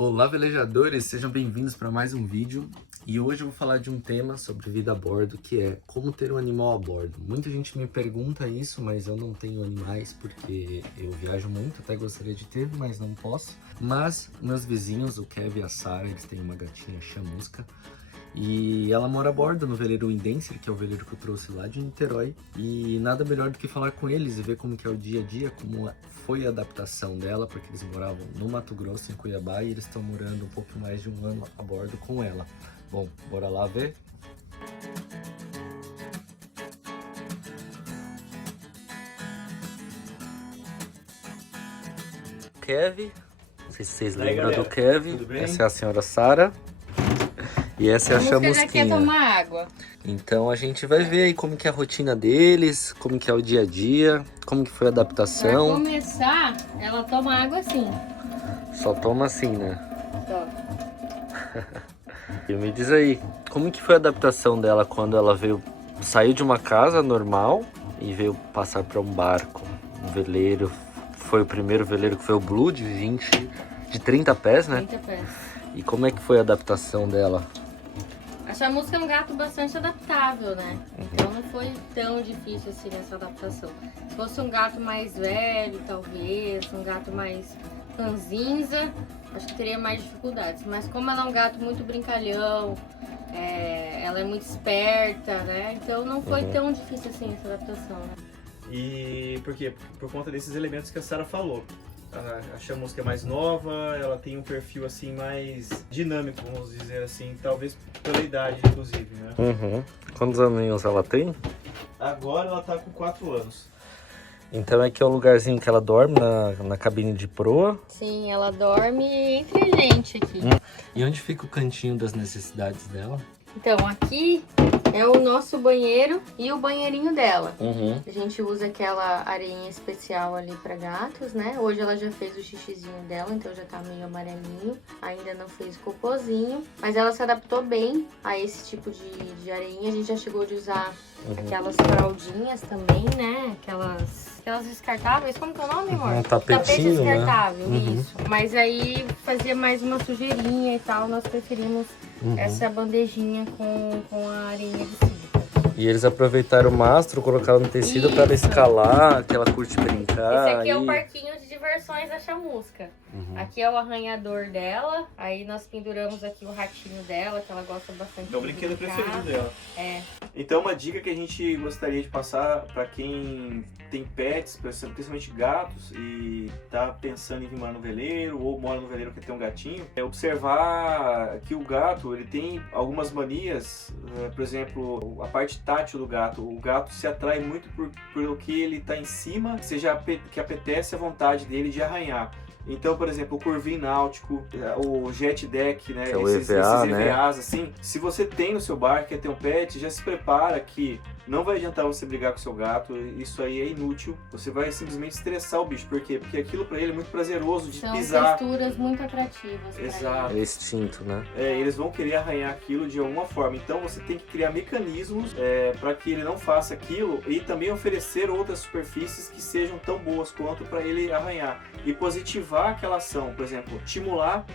Olá, velejadores! Sejam bem-vindos para mais um vídeo. E hoje eu vou falar de um tema sobre vida a bordo, que é como ter um animal a bordo. Muita gente me pergunta isso, mas eu não tenho animais porque eu viajo muito, até gostaria de ter, mas não posso. Mas meus vizinhos, o Kevin e a Sara, eles têm uma gatinha chamusca. E ela mora a bordo no veleiro Indenser, que é o veleiro que eu trouxe lá de Niterói. E nada melhor do que falar com eles e ver como que é o dia a dia, como foi a adaptação dela, porque eles moravam no Mato Grosso, em Cuiabá, e eles estão morando um pouco mais de um ano a bordo com ela. Bom, bora lá ver? Kevin, não sei se vocês lembram do Kevin, essa é a senhora Sara. E essa é a chamusquinha. Já quer tomar água. Então a gente vai ver aí como que é a rotina deles, como que é o dia a dia, como que foi a adaptação. Pra começar, ela toma água assim. Só toma assim, né? Ó. E me diz aí, como que foi a adaptação dela quando ela saiu de uma casa normal e veio passar para um barco, um veleiro. Foi o primeiro veleiro que foi o Blue de 30 pés, né? 30 pés. E como é que foi a adaptação dela? A chamusca é um gato bastante adaptável, né? Então não foi tão difícil assim essa adaptação. Se fosse um gato mais velho, talvez, um gato mais ranzinza, acho que teria mais dificuldades. Mas como ela é um gato muito brincalhão, ela é muito esperta, né? Então não foi tão difícil assim essa adaptação, né? E por quê? Por conta desses elementos que a Sara falou. A chamusca é mais nova, ela tem um perfil assim mais dinâmico, vamos dizer assim, talvez pela idade inclusive, né? Quantos aninhos ela tem? Agora ela tá com 4 anos. Então aqui é o lugarzinho que ela dorme, na cabine de proa. Sim, ela dorme entre a gente aqui. E onde fica o cantinho das necessidades dela? Então, aqui é o nosso banheiro e o banheirinho dela. A gente usa aquela areinha especial ali para gatos, né? Hoje ela já fez o xixizinho dela, então já tá meio amarelinho. Ainda não fez o cocôzinho, mas ela se adaptou bem a esse tipo de areinha. A gente já chegou de usar aquelas fraldinhas também, né? Aquelas descartáveis, como que é o nome, amor? Um tapetinho, tapete descartável, né? isso. Mas aí fazia mais uma sujeirinha e tal, nós preferimos essa bandejinha com a areinha de sílica. E eles aproveitaram o mastro, colocaram no tecido para ela escalar, que ela curte brincar. Esse aqui é o parquinho de diversões da chamusca. Aqui é o arranhador dela, aí nós penduramos aqui o ratinho dela, que ela gosta bastante. É o brinquedo preferido dela. É. Então uma dica que a gente gostaria de passar para quem tem pets, principalmente gatos, e tá pensando em vir morar no veleiro, ou mora no veleiro que tem um gatinho, é observar que o gato ele tem algumas manias, por exemplo, a parte tátil do gato. O gato se atrai muito pelo que ele está em cima, que apetece a vontade dele de arranhar. Então, por exemplo, o curvinho náutico, o jet deck, né? Esses EVAs, né? Assim, se você tem no seu barco, quer ter um pet, já se prepara que não vai adiantar você brigar com o seu gato, isso aí é inútil. Você vai simplesmente estressar o bicho. Por quê? Porque aquilo pra ele é muito prazeroso de pisar. São texturas muito atrativas. Exato. É instinto, né? Eles vão querer arranhar aquilo de alguma forma. Então você tem que criar mecanismos para que ele não faça aquilo e também oferecer outras superfícies que sejam tão boas quanto para ele arranhar. E positivar aquela ação, por exemplo, estimular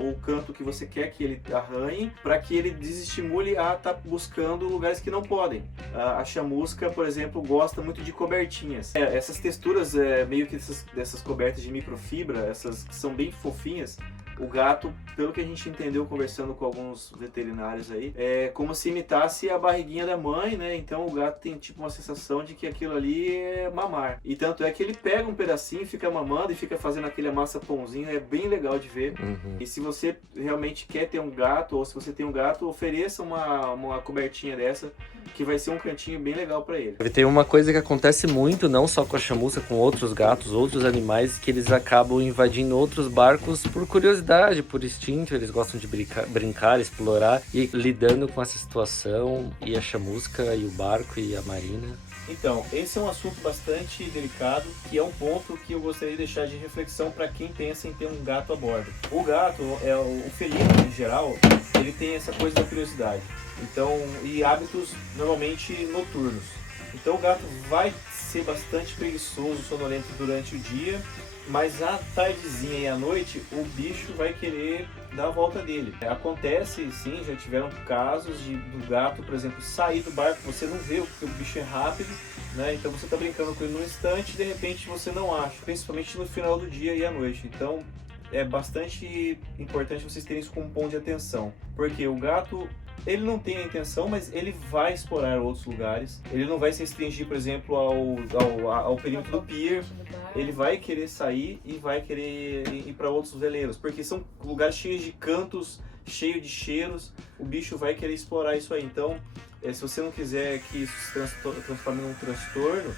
o canto que você quer que ele arranhe para que ele desestimule a estar buscando lugares que não podem. A chamusca, por exemplo, gosta muito de cobertinhas. Essas texturas, meio que dessas cobertas de microfibra, essas que são bem fofinhas, o gato, pelo que a gente entendeu conversando com alguns veterinários aí, é como se imitasse a barriguinha da mãe, né? Então o gato tem tipo uma sensação de que aquilo ali é mamar. E tanto é que ele pega um pedacinho, fica mamando e fica fazendo aquele amassa-pãozinho, é bem legal de ver. E se você realmente quer ter um gato, ou se você tem um gato, ofereça uma cobertinha dessa, que vai ser um cantinho bem legal para ele. Tem uma coisa que acontece muito, não só com a chamusca, com outros gatos, outros animais, que eles acabam invadindo outros barcos por curiosidade, por instinto. Eles gostam de brincar, explorar e lidando com essa situação, e a chamusca, e o barco, e a marina. Então, esse é um assunto bastante delicado, que é um ponto que eu gostaria de deixar de reflexão para quem pensa em ter um gato a bordo. O gato, o felino em geral, ele tem essa coisa da curiosidade. Então, e hábitos normalmente noturnos. Então o gato vai ser bastante preguiçoso, sonolento durante o dia Mas à tardezinha e à noite, o bicho vai querer dar a volta dele. Acontece, sim, já tiveram casos do gato, por exemplo, sair do barco, você não vê porque o bicho é rápido, né? Então você está brincando com ele num instante e de repente você não acha, principalmente no final do dia e à noite. Então é bastante importante vocês terem isso como ponto de atenção, porque o gato, ele não tem a intenção, mas ele vai explorar outros lugares. Ele não vai se restringir, por exemplo, ao perímetro do pier. Ele vai querer sair e vai querer ir para outros veleiros, porque são lugares cheios de cantos, cheios de cheiros. O bicho vai querer explorar isso aí. Então, se você não quiser que isso se transforme num transtorno,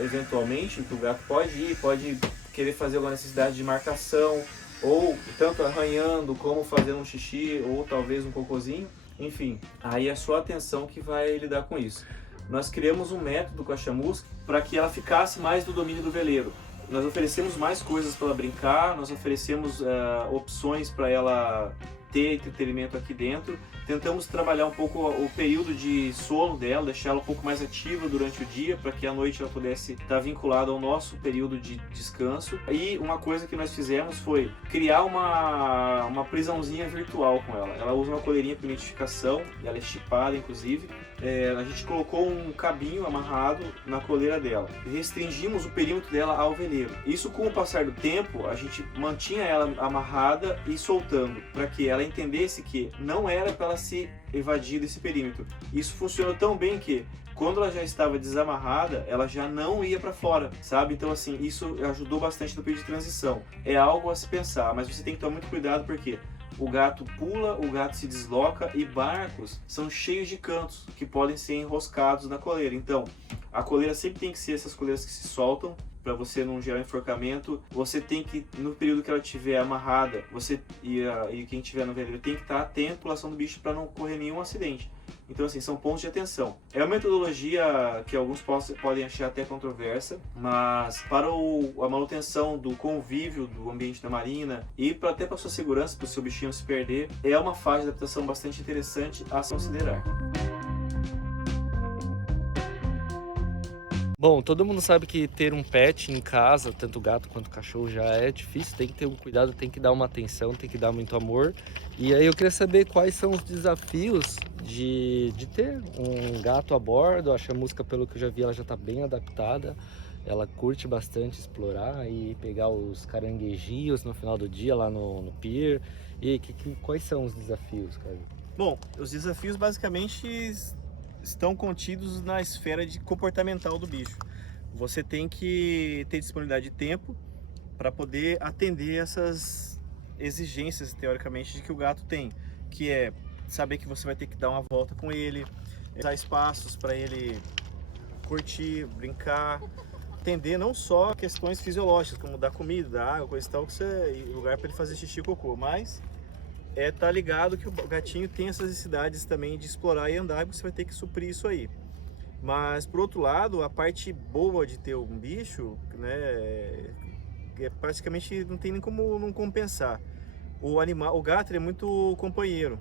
eventualmente, que o gato pode querer fazer alguma necessidade de marcação, ou tanto arranhando como fazendo um xixi, ou talvez um cocôzinho. Enfim, aí é só a atenção que vai lidar com isso. Nós criamos um método com a chamusca para que ela ficasse mais do domínio do veleiro. Nós oferecemos mais coisas para ela brincar, nós oferecemos opções para ela ter entretenimento aqui dentro. Tentamos trabalhar um pouco o período de sono dela, deixar ela um pouco mais ativa durante o dia, para que à noite ela pudesse estar vinculada ao nosso período de descanso. E uma coisa que nós fizemos foi criar uma prisãozinha virtual com ela. Ela usa uma coleirinha para identificação, ela é chipada inclusive. A gente colocou um cabinho amarrado na coleira dela. Restringimos o perímetro dela ao veleiro. Isso, com o passar do tempo, a gente mantinha ela amarrada e soltando, para que ela entendesse que não era para ela se evadir desse perímetro. Isso funcionou tão bem que, quando ela já estava desamarrada, ela já não ia para fora, sabe? Então, assim, isso ajudou bastante no período de transição. É algo a se pensar, mas você tem que tomar muito cuidado, porque o gato pula, o gato se desloca e barcos são cheios de cantos que podem ser enroscados na coleira. Então, a coleira sempre tem que ser essas coleiras que se soltam, para você não gerar enforcamento. Você tem que, no período que ela estiver amarrada, você e quem estiver no veleiro tem que estar atento à população do bicho para não ocorrer nenhum acidente. Então, assim, são pontos de atenção. É uma metodologia que alguns podem achar até controversa, mas para a manutenção do convívio do ambiente da marina e até para a sua segurança, para o seu bichinho se perder, é uma fase de adaptação bastante interessante a se considerar. Bom, todo mundo sabe que ter um pet em casa, tanto gato quanto cachorro, já é difícil. Tem que ter um cuidado, tem que dar uma atenção, tem que dar muito amor. E aí eu queria saber quais são os desafios de ter um gato a bordo. A chamusca, pelo que eu já vi, ela já está bem adaptada. Ela curte bastante explorar e pegar os caranguejinhos no final do dia lá no pier. E aí, quais são os desafios, cara? Bom, os desafios basicamente estão contidos na esfera comportamental do bicho. Você tem que ter disponibilidade de tempo para poder atender essas exigências, teoricamente, de que o gato tem, que é saber que você vai ter que dar uma volta com ele, dar espaços para ele curtir, brincar, atender não só questões fisiológicas, como dar comida, dar água, coisa e tal, lugar para ele fazer xixi e cocô, mas tá ligado que o gatinho tem essas necessidades também de explorar e andar, e você vai ter que suprir isso aí. Mas, por outro lado, a parte boa de ter um bicho, né, praticamente não tem nem como não compensar. O gato é muito companheiro.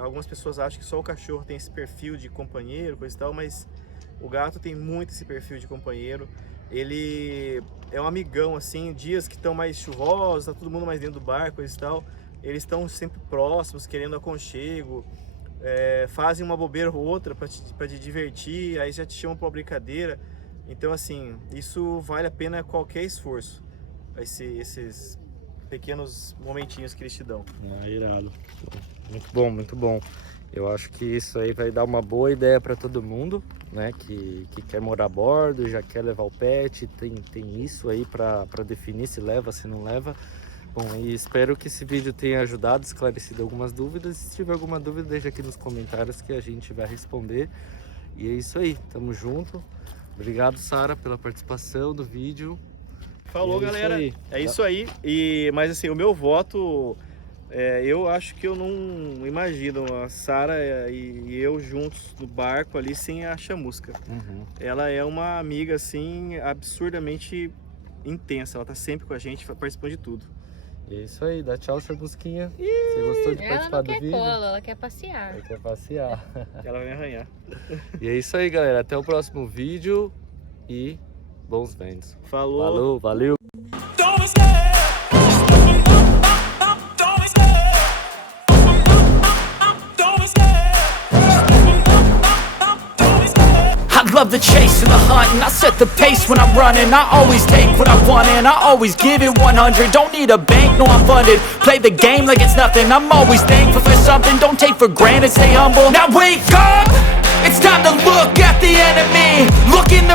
Algumas pessoas acham que só o cachorro tem esse perfil de companheiro, coisa e tal, mas o gato tem muito esse perfil de companheiro. Ele é um amigão, assim, dias que estão mais chuvosos, tá todo mundo mais dentro do barco, coisa e tal. Eles estão sempre próximos, querendo aconchego, fazem uma bobeira ou outra para te divertir, aí já te chamam para uma brincadeira. Então, assim, isso vale a pena qualquer esforço, esses pequenos momentinhos que eles te dão. Irado. Muito bom, muito bom. Eu acho que isso aí vai dar uma boa ideia para todo mundo, né, que quer morar a bordo, já quer levar o pet, tem isso aí para definir se leva, se não leva. Bom, e espero que esse vídeo tenha ajudado, esclarecido algumas dúvidas. Se tiver alguma dúvida, deixa aqui nos comentários que a gente vai responder. E é isso aí, tamo junto. Obrigado, Sara, pela participação do vídeo. Falou, galera. É isso aí. Mas assim, o meu voto, eu acho que eu não imagino a Sara e eu juntos no barco ali sem a chamusca. Uhum. Ela é uma amiga assim absurdamente intensa. Ela tá sempre com a gente, participando de tudo. É isso aí, dá tchau, chamusquinha. Você gostou de participar do vídeo? Ela não quer colo, ela quer passear. Ela quer passear. Ela vai me arranhar. E é isso aí, galera. Até o próximo vídeo e bons ventos. Falou. Falou, valeu. I love the chase and the hunt, and I set the pace when I'm running. I always take what I want and I always give it 100. Don't need a bank, no I'm funded. Play the game like it's nothing. I'm always thankful for something. Don't take for granted, stay humble. Now wake up! It's time to look at the enemy. Look in the